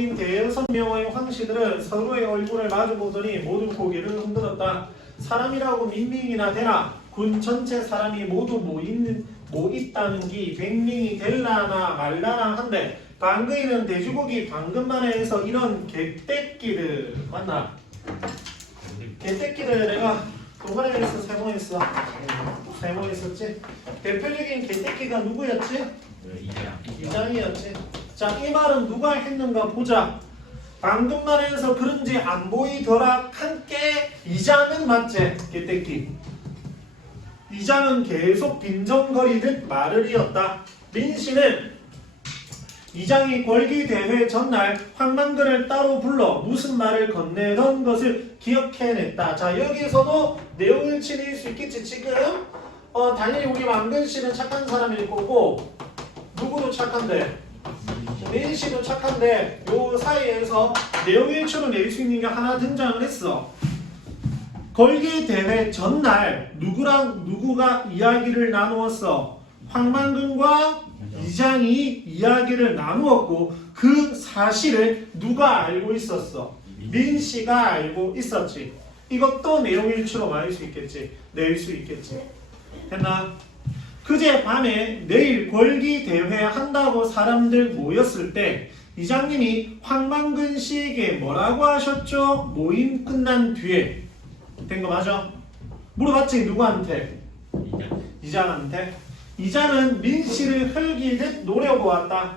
모인 대여섯 명의 황씨들은 서로의 얼굴을 마주보더니 모두 고개를 흔들었다. 사람이라고 민명이나 되나? 군 전체 사람이 모두 모있다는 기 100명이 될라나 말라나 한데 방금이는 돼지고기 방금만에 해서 이런 개떼끼를 맞나? 개떼끼를 내가 동그라미에서 세 번 했어. 세 번 했었지? 대표적인 개떼끼가 누구였지? 이장이었지. 자, 이 말은 누가 했는가 보자. 방금 말해서 그런지 안 보이더라 함께 이장은 맞지? 개떼끼. 이장은 계속 빈정거리듯 말을 이었다. 민씨는 이장이 권리대회 전날 황만근을 따로 불러 무슨 말을 건네던 것을 기억해냈다. 자, 여기서도 내용을 치낼 수 있겠지. 지금 당연히 우리 만근씨는 착한 사람일 거고 누구도 착한데? 민씨도 착한데 요 사이에서 내용 일치로 낼 수 있는 게 하나 등장을 했어. 걸기대회 전날 누구랑 누구가 이야기를 나누었어? 황만근과 이장이 이야기를 나누었고 그 사실을 누가 알고 있었어? 민씨가 알고 있었지. 이것도 내용 일치로 낼 수 있겠지. 낼 수 있겠지. 됐나? 그제 밤에 내일 걸기대회 한다고 사람들 모였을 때 이장님이 황만근 씨에게 뭐라고 하셨죠? 모임 끝난 뒤에. 된 거 맞아? 물어봤지? 누구한테? 이장한테. 이장은 민씨를 흘기듯 노려보았다.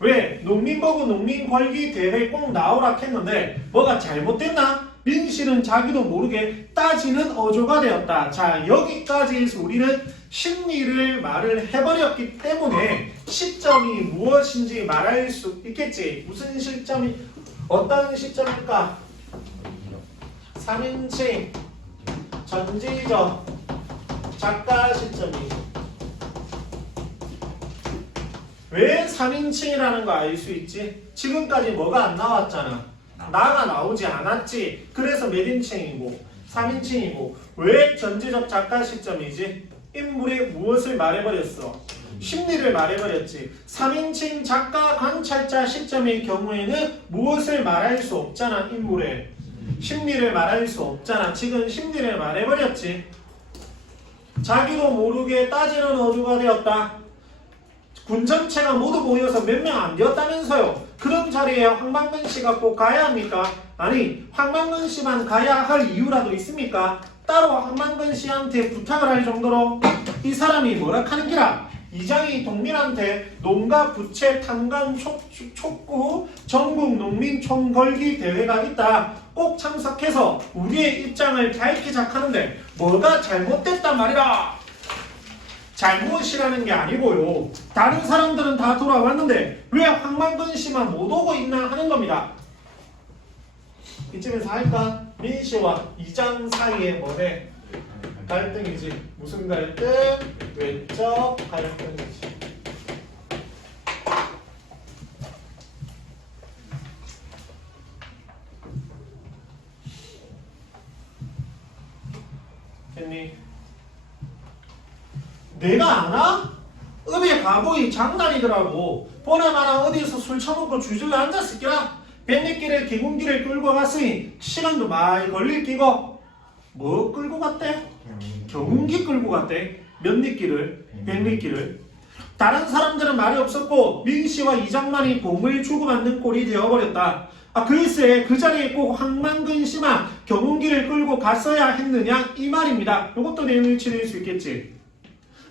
왜? 농민 보고 농민 걸기 대회 꼭 나오라 했는데 뭐가 잘못됐나? 민씨는 자기도 모르게 따지는 어조가 되었다. 자, 여기까지에서 우리는 심리를 말을 해버렸기 때문에 시점이 무엇인지 말할 수 있겠지. 무슨 시점이 어떤 시점일까? 3인칭 전지적 작가 시점이. 왜 3인칭이라는 거 알 수 있지? 지금까지 뭐가 안 나왔잖아. 나가 나오지 않았지. 그래서 몇 인칭이고 3인칭이고. 왜 전지적 작가 시점이지? 인물이 무엇을 말해버렸어? 심리를 말해버렸지. 3인칭 작가 관찰자 시점의 경우에는 무엇을 말할 수 없잖아. 인물의 심리를 말할 수 없잖아. 지금 심리를 말해버렸지. 자기도 모르게 따지는 어조가 되었다. 군 전체가 모두 모여서 몇 명 안 되었다면서요. 그런 자리에 황만근 씨가 꼭 가야 합니까? 아니, 황만근 씨만 가야 할 이유라도 있습니까? 따로 황만근 씨한테 부탁을 할 정도로 이 사람이 뭐라 하는 기라? 이장이 동민한테 농가 부채 탕감 촉구 전국 농민 총걸기 대회가 있다. 꼭 참석해서 우리의 입장을 밝히자 하는데 뭐가 잘못됐단 말이라. 잘못이라는 게 아니고요. 다른 사람들은 다 돌아왔는데 왜 황만근 씨만 못 오고 있나 하는 겁니다. 이쯤에서 할까? 민 씨와 이장 사이에 뭐래? 갈등이지. 무슨 갈등? 외적 갈등이지. 됐니? 내가 아나? 읍의 가보이 장난이더라고. 보나마나 어디서 술 처먹고 주저리 앉았을게라. 뱃잎길에 기군기를 끌고 갔으니 시간도 많이 걸릴 끼고. 뭐 끌고 갔대? 경운기 끌고 갔대. 몇 잎길을? 백잎길을. 다른 사람들은 말이 없었고 민씨와 이장만이 공을 주고받는 꼴이 되어버렸다. 아, 글쎄 그 자리에 꼭 황만근 씨만 경운기를 끌고 갔어야 했느냐 이 말입니다. 이것도 내용을 치낼 수 있겠지.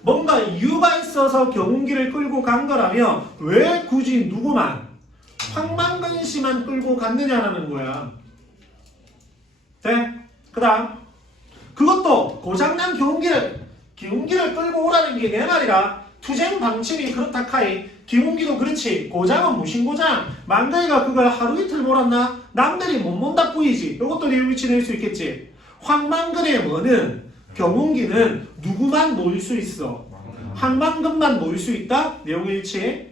뭔가 이유가 있어서 경운기를 끌고 간 거라면 왜 굳이 누구만 황만근 씨만 끌고 갔느냐라는 거야. 네? 그 다음 그것도 고장난 기운기를 끌고 오라는 게 내 말이라. 투쟁 방침이 그렇다 카이. 기운기도 그렇지. 고장은 무슨 고장? 만가이가 그걸 하루 이틀 몰았나? 남들이 못 본다 뿌이지. 이것도 내용이 치낼 수 있겠지. 황만근의 뭐는 경운기는 누구만 모일 수 있어? 황만근만 모일 수 있다? 내용 일치.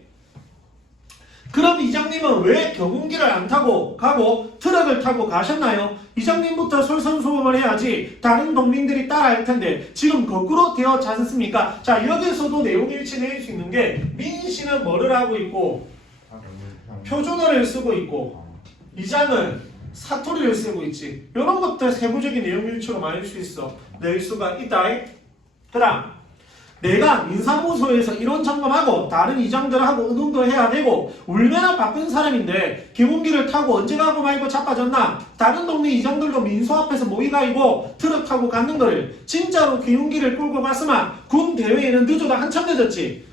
그럼 이장님은 왜 경운기를 안 타고 가고 트럭을 타고 가셨나요? 이장님부터 솔선수범을 해야지 다른 동민들이 따라할 텐데 지금 거꾸로 되었지 않습니까? 자, 여기서도 내용 일치 낼 수 있는 게 민씨는 뭐를 하고 있고 표준어를 쓰고 있고 이장은 사투리를 쓰고 있지. 이런 것들 세부적인 내용 유치로 많이 수 있어. 낼 수가 있다. 그 다음 내가 민사무소에서 이런 점검하고 다른 이장들하고 의논도 해야 되고 얼마나 바쁜 사람인데 기본기를 타고 언제 가고 말고 자빠졌나. 다른 동네 이장들도 민소 앞에서 모이가이고 트럭 타고 가는 거를 진짜로 기본기를 끌고 갔으면 군 대회에는 늦어도 한참 늦었지.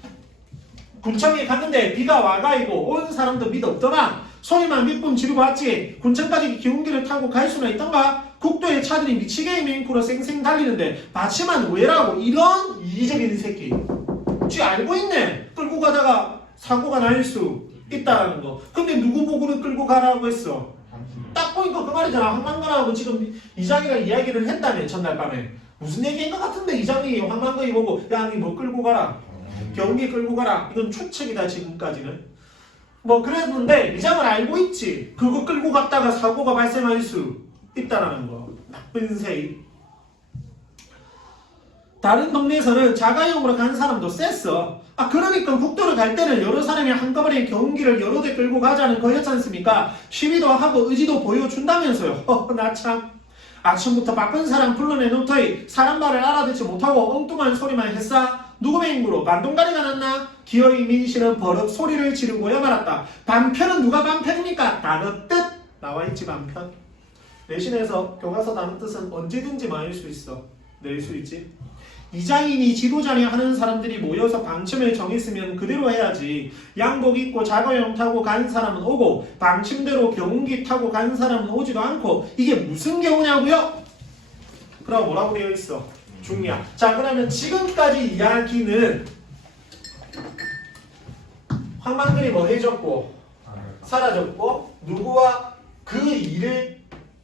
군청에 갔는데 비가 와가이고 온 사람도 믿 없더만 소리만 몇 분 지르고 왔지. 군청까지 기운기를 타고 갈 수는 있던가? 국도에 차들이 미치게 맹구로 쌩쌩 달리는데 받침만 왜라고. 이런 이기적인 새끼. 쥐 알고 있네. 끌고 가다가 사고가 날 수 있다라는 거. 근데 누구 보고는 끌고 가라고 했어? 딱 보니까 그 말이잖아. 황만건하고 지금 이장이랑 이야기를 했다며 전날 밤에. 무슨 얘기인 것 같은데 이장이 황만건이 보고 야 니 뭐 끌고 가라. 경기 끌고 가라. 이건 추측이다 지금까지는. 뭐 그랬는데 이장은 알고 있지. 그거 끌고 갔다가 사고가 발생할 수 있다라는 거. 나쁜 새이. 다른 동네에서는 자가용으로 간 사람도 셌어. 아 그러니까 국도를 갈 때는 여러 사람이 한꺼번에 경기를 여러 대 끌고 가자는 거였지 않습니까? 시위도 하고 의지도 보여준다면서요. 나 참. 아침부터 바쁜 사람 불러내놓더니 사람 말을 알아듣지 못하고 엉뚱한 소리만 했어. 누구 맹구로 반동가리가 났나? 기어이 민씨는 버럭 소리를 지르고야 말았다. 반편은 누가 반편입니까? 단어 뜻 나와있지. 반편. 내신에서 교과서 단어 뜻은 언제든지 많을 수 있어. 낼 수 있지. 이장이니 지도자니 하는 사람들이 모여서 방침을 정했으면 그대로 해야지. 양복 입고 자가용 타고 간 사람은 오고 방침대로 경운기 타고 간 사람은 오지도 않고 이게 무슨 경우냐고요? 그럼 뭐라고 되어 있어? 중요한. 자 그러면 지금까지 이야기는 황만근이 뭐 해줬고 사라졌고 누구와 그 일을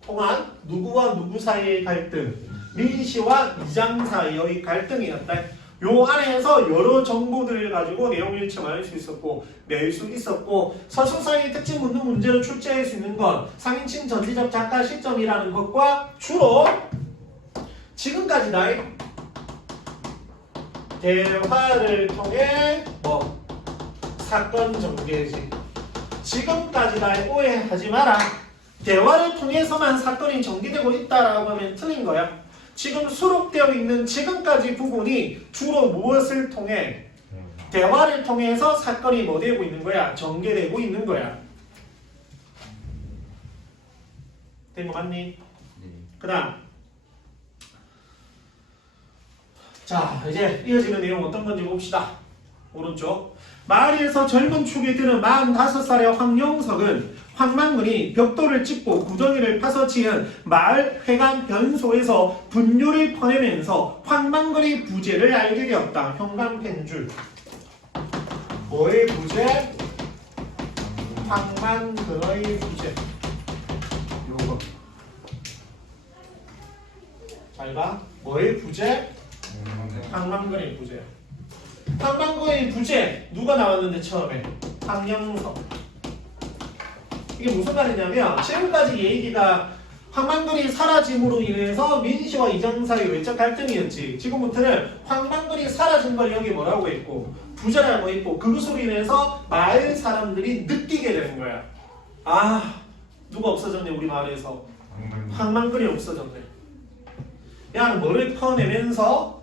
통한 누구와 누구 사이의 갈등, 민씨와 이장 사이의 갈등이었다. 요 안에서 여러 정보들을 가지고 내용 일침할 수 있었고 낼 수 있었고 서술상의 특징 묻는 문제로 출제할 수 있는 건 상인칭 전지적 작가 시점이라는 것과 주로 지금까지다. 대화를 통해 뭐 사건 전개지. 지금까지다. 오해하지 마라. 대화를 통해서만 사건이 전개되고 있다라고 하면 틀린 거야. 지금 수록되어 있는 지금까지 부분이 주로 무엇을 통해? 대화를 통해서 사건이 뭐 되고 있는 거야? 전개되고 있는 거야. 된 거 맞니? 네. 그 다음 자 이제 이어지는 내용 어떤 건지 봅시다. 오른쪽 마을에서 젊은 축이 드는 45살의 황영석은 황만근이 벽돌을 짚고 구덩이를 파서 지은 마을 회관 변소에서 분뇨를 퍼내면서 황만근의 부재를 알게 되었다. 현관펜줄 뭐의 부재? 황만근의 부재. 요거 잘 봐. 뭐의 부재? 황만근의 부재. 황만근의 부재 누가 나왔는데 처음에? 황영석. 이게 무슨 말이냐면 지금까지 얘기가 황만근이 사라짐으로 인해서 민씨와 이장 사이 외적 갈등이었지. 지금부터는 황만근이 사라진 걸 여기 뭐라고 했고 부재라고 했고 그것으로 인해서 마을 사람들이 느끼게 되는 거야. 아 누가 없어졌네 우리 마을에서. 황만근이 없어졌네. 야 뭐를 퍼내면서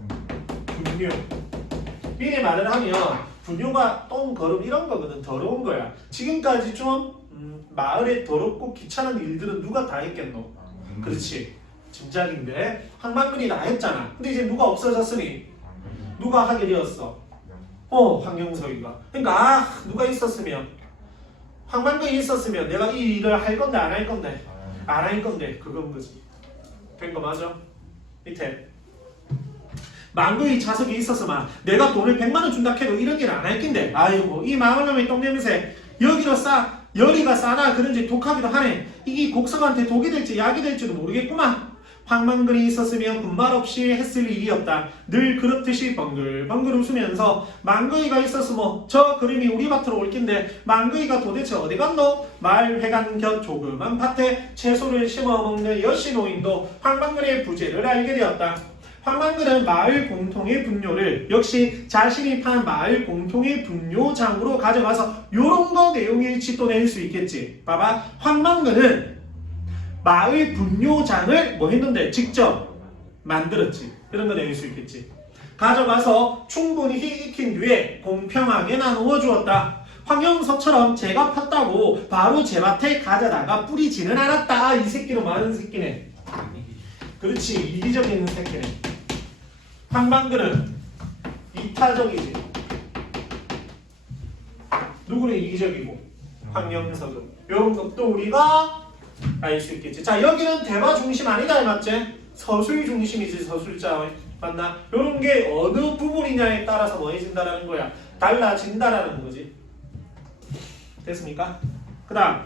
분뇨. 미리 말을 하면 분뇨가 똥, 거름 이런 거거든. 더러운 거야. 지금까지 좀 마을에 더럽고 귀찮은 일들은 누가 다 했겠노? 그렇지. 짐작인데 황만근이 다 했잖아. 근데 이제 누가 없어졌으니 누가 하게 되었어? 황영석이가. 그러니까 누가 있었으면 황만근이 있었으면 내가 이 일을 할 건데 안 할 건데 안 할 건데 그건 거지. 된 거 맞아? 밑에 만근이 자석이 있었으면 내가 돈을 100만원 준다 해도 이런 일 안 할 낀데 아이고 이 마을놈의 똥냄새 여기로 열이가 싸나 그런지 독하기도 하네. 이게 곡성한테 독이 될지 약이 될지도 모르겠구만. 황만근이 있었으면 군말 없이 했을 일이 없다. 늘 그렇듯이 벙글벙글 웃으면서 만근이가 있었으면 저 그림이 우리 밭으로 올 낀데 만근이가 도대체 어디 갔노? 마을 회관 곁 조그만 밭에 채소를 심어먹는 여씨 노인도 황만근의 부재를 알게 되었다. 황만근은 마을 공통의 분뇨를 역시 자신이 판 마을 공통의 분뇨장으로 가져가서 요런 거 내용일지 또 낼 수 있겠지. 봐봐. 황만근은 마을 분뇨장을 뭐 했는데 직접 만들었지. 이런 거 낼 수 있겠지. 가져가서 충분히 익힌 뒤에 공평하게 나누어 주었다. 황영서처럼 제가 폈다고 바로 제 밭에 가져다가 뿌리지는 않았다. 이 새끼는 많은 새끼네. 그렇지. 이기적인 새끼네. 황만근은 이타적이지. 누구는 이기적이고 황영서도. 이런 것도 우리가 알 수 있겠지. 자, 여기는 대화 중심 아니다. 맞지? 서술 중심이지. 서술자. 맞나? 이런 게 어느 부분이냐에 따라서 뭐 해진다라는 거야. 달라진다라는 거지. 됐습니까? 그 다음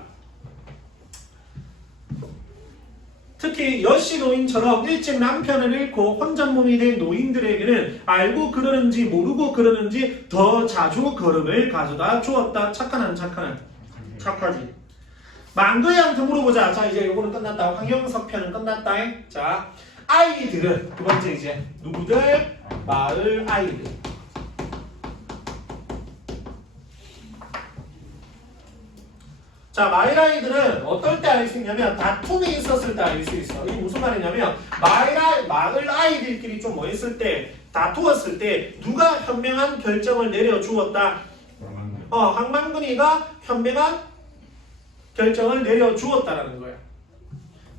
특히 여씨 노인처럼 일찍 남편을 잃고 혼잣몸이 된 노인들에게는 알고 그러는지 모르고 그러는지 더 자주 걸음을 가져다 주었다. 착한 안 착한 안? 착하지. 망그이한테 물어보자. 자, 이제 요거는 끝났다. 황영석 편은 끝났다. 자, 아이들은 두 번째 이제 누구들? 마을 아이들. 자, 마을 아이들은 어떨 때 알 수 있냐면 다툼이 있었을 때 알 수 있어. 이게 무슨 말이냐면 마을 아이들끼리 좀 뭐 했을 때 다투었을 때 누가 현명한 결정을 내려주었다. 황만근이가 현명한 결정을 내려주었다라는 거야.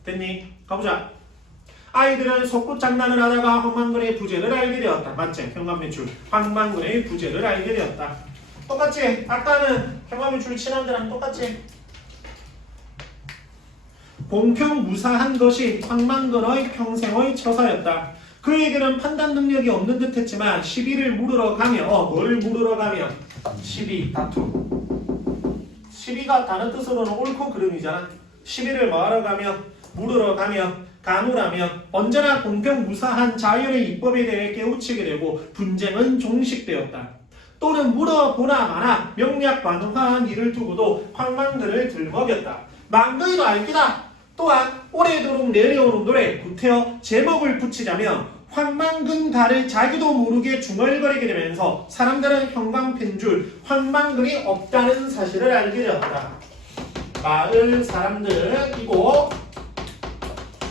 됐니? 가보자. 아이들은 속구 장난을 하다가 황만근의 부재를 알게 되었다. 맞지? 현관매출. 황만근의 부재를 알게 되었다. 똑같지? 아까는 현관매출 친한 데랑 똑같지? 공평무사한 것이 황만근의 평생의 처사였다. 그에게는 판단 능력이 없는 듯 했지만 시비를 물으러 가며 뭘 물으러 가며? 시비, 다툼. 시비가 다른 뜻으로는 옳고 그름이잖아. 시비를 뭐하러 가며? 물으러 가며 간호라며 언제나 공평무사한 자연의 입법에 대해 깨우치게 되고 분쟁은 종식되었다. 또는 물어보나 마나 명약관화한 일을 두고도 황만근을 들먹였다. 망그이도 알기다. 또한 오래도록 내려오는 노래 구태여 제목을 붙이자면 황만근 가를 자기도 모르게 중얼거리게 되면서 사람들은 형광펜줄 황만근이 없다는 사실을 알게 되었다. 마을 사람들이고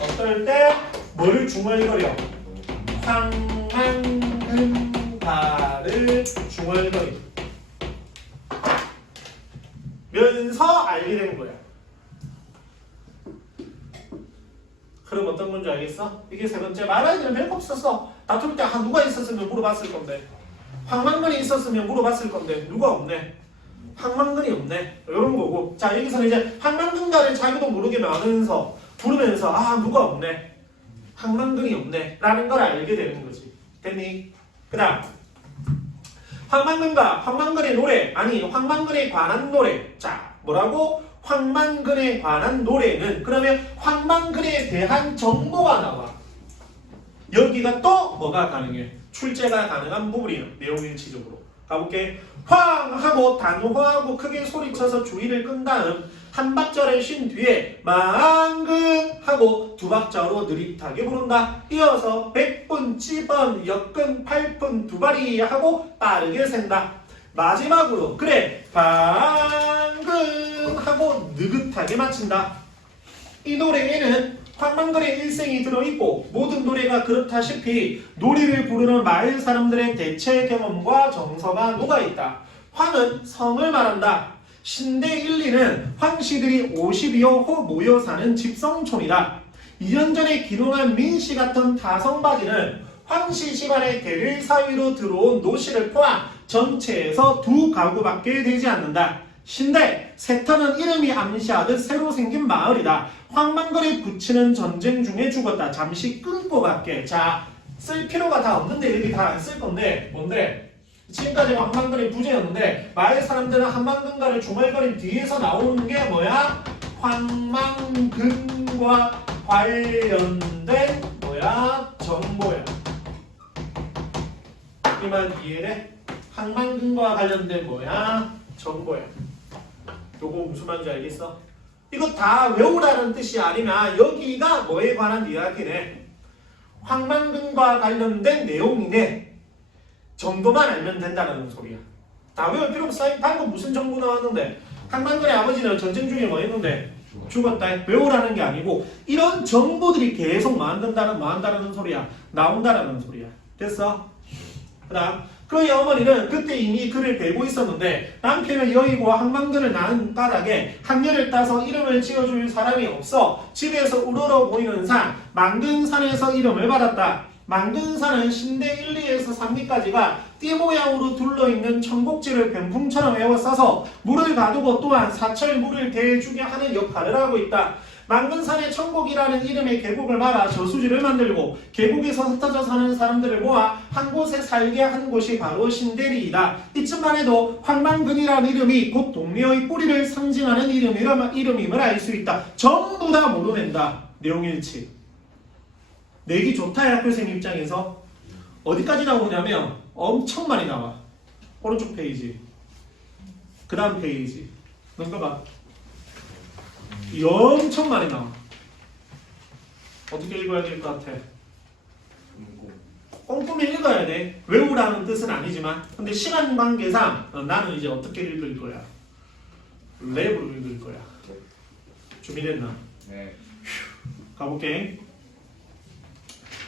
어떨 때 뭘 중얼거려? 황만근 가를 중얼거리 면서 알게 된 거야. 그럼 어떤 건지 알겠어? 이게 세 번째. 말하기는 별거 없었어. 다툴 때 누가 있었으면 물어봤을 건데. 황만근이 있었으면 물어봤을 건데 누가 없네. 황만근이 없네. 이런 거고. 자, 여기서는 이제 황만근가를 자기도 모르게 말하면서 부르면서 누가 없네. 황만근이 없네. 라는 걸 알게 되는 거지. 됐니? 그 다음 황만근과 황만근의 노래 황만근에 관한 노래. 자, 뭐라고? 황만근에 관한 노래는 그러면 황만근에 대한 정보가 나와. 여기가 또 뭐가 가능해? 출제가 가능한 부분이에요. 내용일치적으로. 가볼게. 황하고 단호하고 크게 소리쳐서 주의를 끈 다음 한 박자를 쉰 뒤에 만근 하고 두 박자로 느릿하게 부른다. 이어서 백분, 찌번, 역근, 팔분, 두바리 하고 빠르게 센다. 마지막으로 그래 방근 하고 느긋하게 마친다. 이 노래에는 황만근의 일생이 들어있고 모든 노래가 그렇다시피 노래를 부르는 마을 사람들의 대체 경험과 정서가 녹아있다. 황은 성을 말한다. 신대 1, 2는 황씨들이 50여 호 모여 사는 집성촌이다. 2년 전에 기롱한 민씨 같은 다성바지는 황씨 집안의 대를 사위로 들어온 노씨를 포함 전체에서 2가구밖에 되지 않는다. 신대, 세터는 이름이 암시하듯 새로 생긴 마을이다. 황만근이 부친은 전쟁 중에 죽었다. 잠시 끊고 갈게. 자, 쓸 필요가 다 없는데 여기 다 안 쓸 건데 뭔데? 지금까지 황만근이 부재였는데 마을 사람들은 황만근가를 중얼거린 뒤에서 나오는 게 뭐야? 황만근과 관련된 뭐야? 정보야. 이만 이해돼? 황만근과 관련된 뭐야? 정보야. 요거 무슨 말인지 알겠어? 이거 다 외우라는 뜻이 아니면 여기가 뭐에 관한 이야기네. 황만근과 관련된 내용이네 정도만 알면 된다는 소리야. 다 외울 필요 없어. 방금 무슨 정보 나왔는데 황만근의 아버지는 전쟁 중에 뭐 했는데 죽었다. 외우라는 게 아니고 이런 정보들이 계속 뭐한다는 소리야. 나온다라는 소리야. 됐어? 그 다음 그의 어머니는 그때 이미 그를 뵈고 있었는데 남편을 여의고 황만근을 낳은 까닭에 학년을 따서 이름을 지어줄 사람이 없어 집에서 우러러 보이는 산 망근산에서 이름을 받았다. 망근산은 신대 1, 2에서 3리까지가 띠 모양으로 둘러있는 청곡지를 병풍처럼 에워싸서 물을 가두고 또한 사철 물을 대주게 하는 역할을 하고 있다. 망근산의 청곡이라는 이름의 계곡을 말아 저수지를 만들고 계곡에서 흩어져 사는 사람들을 모아 한 곳에 살게 한 곳이 바로 신대리이다. 이쯤만 해도 황만근이라는 이름이 곧 동네의 뿌리를 상징하는 이름임을 알 수 있다. 전부 다 모르낸다. 내용일치. 내기 좋다. 학교생 입장에서 어디까지 나오냐면 엄청 많이 나와. 오른쪽 페이지 그 다음 페이지 넘겨봐. 엄청 많이 나와. 어떻게 읽어야 될 것 같아? 꼼꼼히 읽어야 돼. 외우라는 뜻은 아니지만 근데 시간 관계상 나는 이제 어떻게 읽을 거야? 랩으로 읽을 거야. 준비됐나? 네. 가볼게.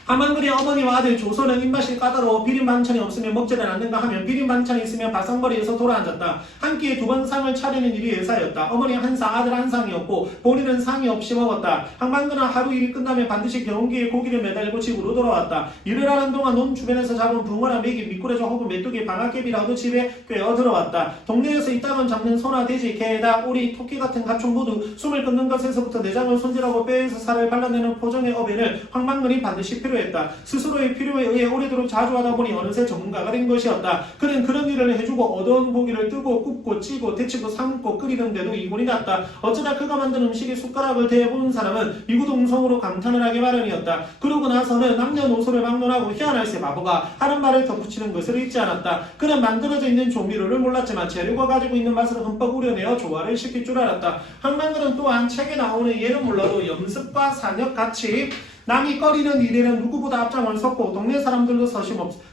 황만근의 어머니와 아들 조선은 입맛이 까다로워 비린 반찬이 없으면 먹지는 않는가 하면 비린 반찬이 있으면 바상거리에서 돌아앉았다. 한 끼에 2번 상을 차리는 일이 예사였다. 어머니 한 상, 아들 한 상이었고 본인은 상이 없이 먹었다. 황만근은 하루 일이 끝나면 반드시 경운기에 고기를 매달고 집으로 돌아왔다. 일을 하는 동안 논 주변에서 잡은 붕어나 메기, 미꾸라지 혹은 메뚜기, 방아깨비라도 집에 꿰어 들어왔다. 동네에서 이 땅을 잡는 소나 돼지, 개, 닭, 오리, 토끼 같은 가축 모두 숨을 끊는 것에서부터 내장을 손질하고 뼈에서 살을 발라내는 포정의 어배를 황만근이 반드시 필요했다. 스스로의 필요에 의해 오래도록 자주 하다 보니 어느새 전문가가 된 것이었다. 그는 그런 일을 해주고 얻어온 고기를 뜨고 굽고 찌고 데치고 삶고 끓이는데도 이곤이 났다. 어쩌다 그가 만든 음식에 숟가락을 대해보는 사람은 이구동성으로 감탄을 하기 마련이었다. 그러고 나서는 남녀노소를 막론하고 희한할세 바보가 하는 말을 덧붙이는 것을 잊지 않았다. 그는 만들어져 있는 조미료를 몰랐지만 재료가 가지고 있는 맛을 흠뻑 우려내어 조화를 시킬 줄 알았다. 황만근은 또한 책에 나오는 예는 몰라도 염습과 산역 같이 남이 꺼리는 일에는 누구보다 앞장을 섰고 동네 사람들도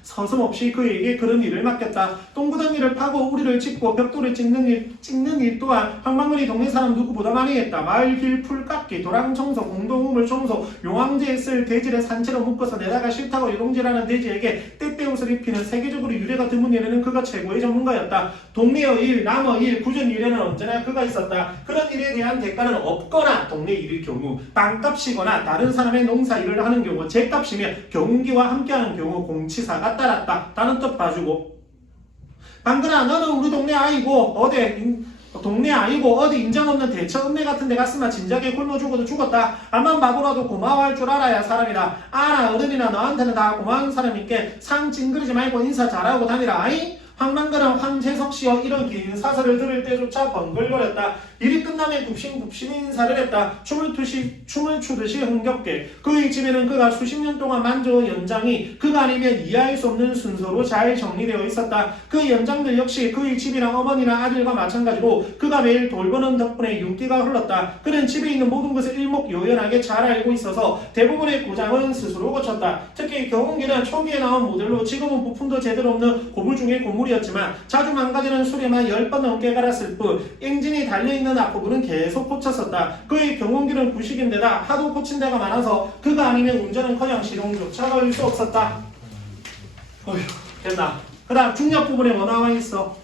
서슴없이 그에게 그런 일을 맡겼다. 똥구덩이를 파고 우리를 짚고 벽돌을 찍는 일 또한 황만근이 동네 사람 누구보다 많이 했다. 마을 길 풀 깎기, 도랑 청소, 공동우물 청소, 용왕제에 쓸 돼지를 산채로 묶어서 내다가 싫다고 요동질하는 돼지에게 떼떼옷을 입히는 세계적으로 유래가 드문 일에는 그가 최고의 전문가였다. 동네의 일, 남의 일, 구전 일에는 언제나 그가 있었다. 그런 일에 대한 대가는 없거나 동네 일일 경우 빵값이거나 다른 사람의 농사 일을 하는 경우 제값이면 경운기와 함께하는 경우 공치사가 따랐다. 다른 뜻 봐주고 방근아 너는 우리 동네 아이고 어디 인정 없는 대처 읍내 같은 데 갔으면 진작에 굶어 죽어도 죽었다. 암만 바보라도 고마워할 줄 알아야 사람이다. 아나 어른이나 너한테는 다 고마운 사람이니까 상 찡그리지 말고 인사 잘하고 다니라. 아이? 황만근은 황재석씨와 이런 긴 사설을 들을 때조차 번글거렸다. 일이 끝나면 굽신굽신 인사를 했다. 춤을 추듯이 흥겹게. 그의 집에는 그가 수십 년 동안 만져온 연장이 그가 아니면 이해할 수 없는 순서로 잘 정리되어 있었다. 그 연장들 역시 그의 집이랑 어머니나 아들과 마찬가지로 그가 매일 돌보는 덕분에 윤기가 흘렀다. 그는 집에 있는 모든 것을 일목요연하게 잘 알고 있어서 대부분의 고장은 스스로 고쳤다. 특히 경운기는 초기에 나온 모델로 지금은 부품도 제대로 없는 고물 중에 고물이었지만 자주 망가지는 수레만 10번 넘게 갈았을 뿐 엔진이 달려있는 앞부분은 계속 고쳤었다. 그의 경운기는 구식인데다 하도 고친 데가 많아서 그가 아니면 운전은커녕 시동조차 걸 수 없었다. 어휴, 됐나? 그 다음 중력 부분에 뭐 나와있어?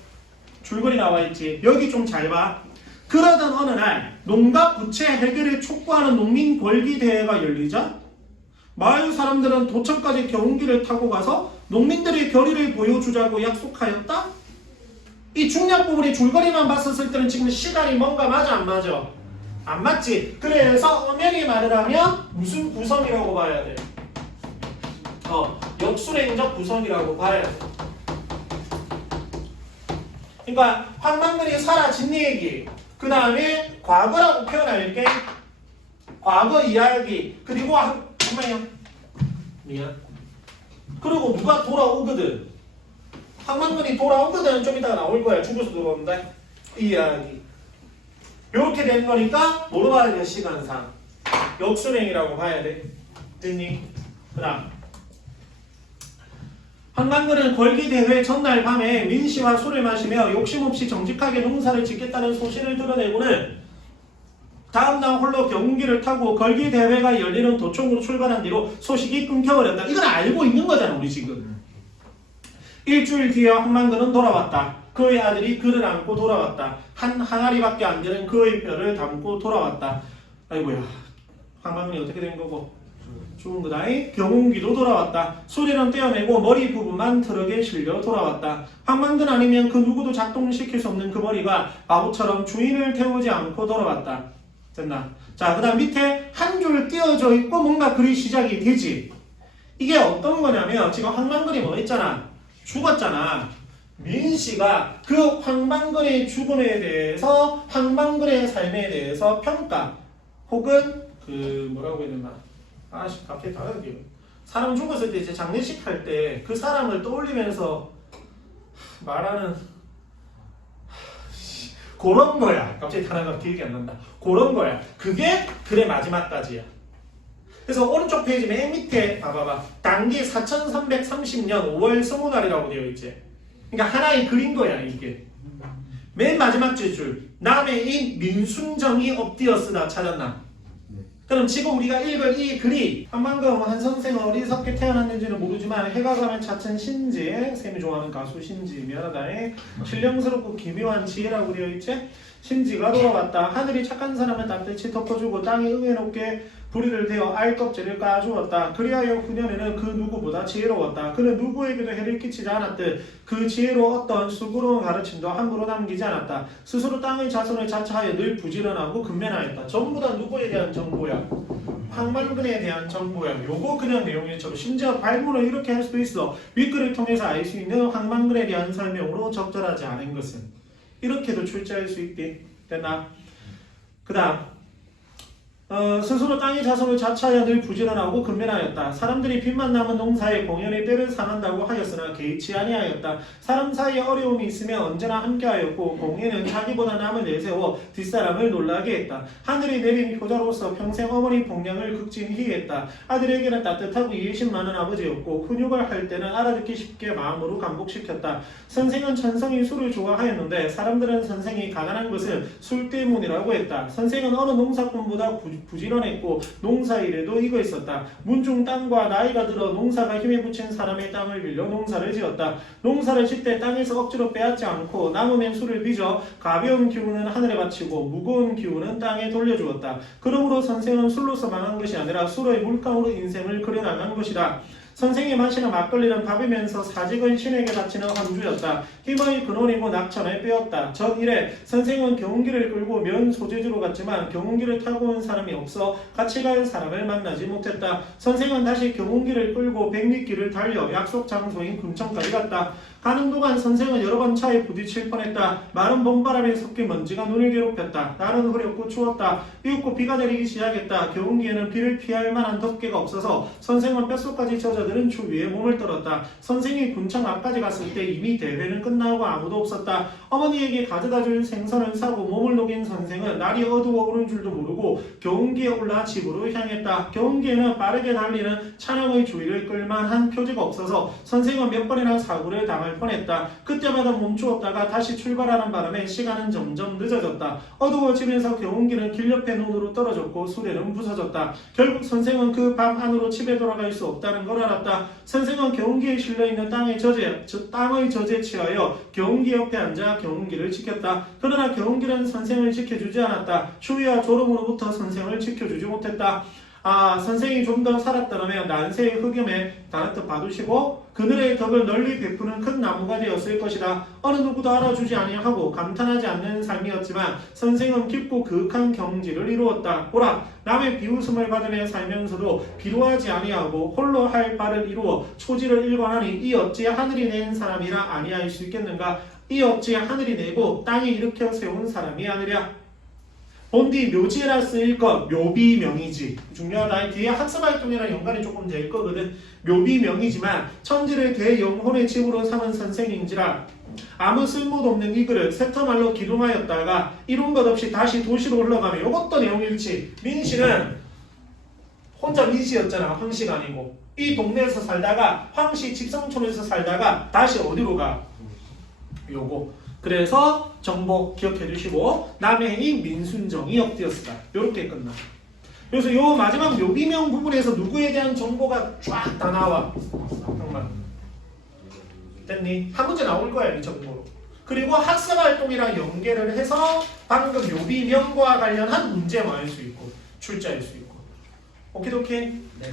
줄거리 나와있지. 여기 좀 잘 봐. 그러던 어느 날 농가 부채 해결을 촉구하는 농민 벌기 대회가 열리자 마을 사람들은 도청까지 경운기를 타고 가서 농민들의 결의를 보여주자고 약속하였다? 이 중력 부분의 줄거리만 봤었을 때는 지금 시간이 뭔가 맞아 안 맞아? 안 맞지? 그래서 엄연히 말을 하면 무슨 구성이라고 봐야 돼? 역술행적 구성이라고 봐야 돼. 그러니까 황만근이 사라진 얘기 그 다음에 과거라고 표현할게. 과거 이야기 그리고 잠깐만요. 미안. 그리고 누가 돌아오거든. 황만근이 돌아오거든. 좀 이따가 나올 거야. 죽어서 들어온다. 이 이야기. 요렇게 된 거니까 뭐로 봐야 돼? 시간상. 역순행이라고 봐야 돼. 됐니? 그 다음 한강근은 걸기대회 전날 밤에 민씨와 술을 마시며 욕심없이 정직하게 농사를 짓겠다는 소신을 드러내고는 다음날 홀로 경운기를 타고 걸기대회가 열리는 도청으로 출발한 뒤로 소식이 끊겨버렸다. 이건 알고 있는 거잖아 우리 지금. 일주일 뒤에 한강근은 돌아왔다. 그의 아들이 그를 안고 돌아왔다. 한 항아리밖에 안 되는 그의 뼈를 담고 돌아왔다. 아이고야, 한강근이 어떻게 된 거고? 죽은 거다. 경운기도 돌아왔다. 소리는 떼어내고 머리 부분만 트럭에 실려 돌아왔다. 한강근 아니면 그 누구도 작동시킬 수 없는 그 머리가 바보처럼 주인을 태우지 않고 돌아왔다. 됐나? 자, 그 다음 밑에 한 줄 띄어져 있고 뭔가 글이 시작이 되지. 이게 어떤 거냐면 지금 황방근이 뭐 했잖아. 죽었잖아. 민씨가 그 황방근의 죽음에 대해서 황방근의 삶에 대해서 평가 혹은 그 뭐라고 해야 되나, 아씨 갑자기 다르게요. 사람 죽었을 때 이제 장례식 할 때 그 사람을 떠올리면서 말하는 그런 거야. 갑자기 단어가 기억이 안 난다. 그런 거야. 그게 글의 마지막까지야. 그래서 오른쪽 페이지 맨 밑에 봐봐봐. 당기 4330년 5월 20날이라고 되어 있지. 그러니까 하나의 글인 거야 이게. 맨 마지막 줄. 남의 인 민순정이 엎드렸으나 찾았나. 그럼 지금 우리가 읽을 이 글이 한방금 한 선생은 어디서게 태어났는지는 모르지만 해가 가면 차츰 신지, 쌤이 좋아하는 가수 신지 미안하다에 신령스럽고 기묘한 지혜라고 되어 있지. 신지가 돌아왔다. 하늘이 착한 사람을 따뜻이 덮어주고 땅이 응애롭게 부리를 대어 알 껍질을 까주었다. 그리하여 후년에는 그 누구보다 지혜로웠다. 그는 누구에게도 해를 끼치지 않았듯 그 지혜로 어떤 수고로운 가르침도 함부로 남기지 않았다. 스스로 땅의 자손을 자처하여 늘 부지런하고 근면하였다. 전부 다 누구에 대한 정보야? 황만근에 대한 정보야. 요거 그냥 내용일처럼 심지어 발문을 이렇게 할 수도 있어. 윗글을 통해서 알 수 있는 황만근에 대한 설명으로 적절하지 않은 것은 이렇게도 출제할 수 있대. 됐나? 그 다음 스스로 땅의 자손을 자처하여 늘 부지런하고 근면하였다. 사람들이 빚만 남은 농사에 공연히 때를 상한다고 하였으나 개의치 아니하였다. 사람 사이에 어려움이 있으면 언제나 함께하였고 공예는 자기보다 남을 내세워 뒷사람을 놀라게 했다. 하늘이 내린 효자로서 평생 어머니 복량을 극진히 했다. 아들에게는 따뜻하고 이해심 많은 아버지였고 훈육을 할 때는 알아듣기 쉽게 마음으로 감복시켰다. 선생은 천성이 술을 좋아하였는데 사람들은 선생이 가난한 것은 술 때문이라고 했다. 선생은 어느 농사꾼보다 부지런했고 농사일에도 이거 있었다. 문중 땅과 나이가 들어 농사가 힘에 부친 사람의 땅을 빌려 농사를 지었다. 농사를 짓때 땅에서 억지로 빼앗지 않고 남으면 술을 빚어 가벼운 기운은 하늘에 바치고 무거운 기운은 땅에 돌려주었다. 그러므로 선생은 술로서 망한 것이 아니라 술의 물감으로 인생을 그려나간 것이다. 선생이 마시는 막걸리는 밥이면서 사직은 신에게 바치는 헌주였다. 힘의 근원이고 낙천을 빼었다. 전 이래 선생은 경운기를 끌고 면 소재지로 갔지만 경운기를 타고 온 사람이 없어 같이 갈 사람을 만나지 못했다. 선생은 다시 경운기를 끌고 백리길을 달려 약속 장소인 금천까지 갔다. 가는 동안 선생은 여러 번 차에 부딪힐 뻔했다. 마른 봄바람에 섞인 먼지가 눈을 괴롭혔다. 날은 흐렸고 추웠다. 이윽고 비가 내리기 시작했다. 경운기에는 비를 피할 만한 덮개가 없어서 선생은 뼛속까지 젖어드는 추위에 몸을 떨었다. 선생이 군청 앞까지 갔을 때 이미 대회는 끝나고 아무도 없었다. 어머니에게 가져다준 생선을 사고 몸을 녹인 선생은 날이 어두워 오는 줄도 모르고 경운기에 올라 집으로 향했다. 경운기에는 빠르게 달리는 차량의 주위를 끌만한 표지가 없어서 선생은 몇 번이나 사고를 당할 뻔했다. 그때마다 멈추었다가 다시 출발하는 바람에 시간은 점점 늦어졌다. 어두워지면서 경운기는 길 옆에 눈으로 떨어졌고 수레는 부서졌다. 결국 선생은 그 밤 안으로 집에 돌아갈 수 없다는 걸 알았다. 선생은 경운기에 실려있는 땅의 저제에 취하여 경운기 옆에 앉아 경운기를 지켰다. 그러나 경운기는 선생을 지켜주지 않았다. 추위와 졸음으로부터 선생을 지켜주지 못했다. 선생이 좀 더 살았더라면 난세의 흑염에 다른 뜻 봐두시고 그늘의 덕을 널리 베푸는 큰 나무가 되었을 것이다. 어느 누구도 알아주지 아니하고 감탄하지 않는 삶이었지만 선생은 깊고 그윽한 경지를 이루었다. 보라, 남의 비웃음을 받으며 살면서도 비로하지 아니하고 홀로 할 바를 이루어 초지를 일관하니 이 어찌 하늘이 낸 사람이라 아니할 수 있겠는가? 이 어찌 하늘이 내고 땅이 일으켜 세운 사람이 아니랴. 본디 묘지에라 쓰일 것 묘비명이지. 중요하다. 뒤에 학습활동이랑 연관이 조금 될 거거든. 묘비명이지만 천지를 대영혼의 집으로 삼은 선생인지라 아무 쓸모도 없는 이 글을 세터말로 기lum하였다가 이룬 것 없이 다시 도시로 올라가면 이것도 내용일치. 민씨는 혼자 민씨였잖아. 황씨가 아니고. 이 동네에서 살다가 황씨 집성촌에서 살다가 다시 어디로 가? 요거. 그래서 정보 기억해 두시고 남해인 민순정이 엎드렸다. 요렇게 끝나. 그래서 요 마지막 묘비명 부분에서 누구에 대한 정보가 쫙 다 나와. 잠깐만. 됐니? 한 문제 나올 거야 이 정보로. 그리고 학습활동이랑 연계를 해서 방금 묘비명과 관련한 문제 뭐 할 수 있고 출제할 수 있고. 오케이 오케이. 네.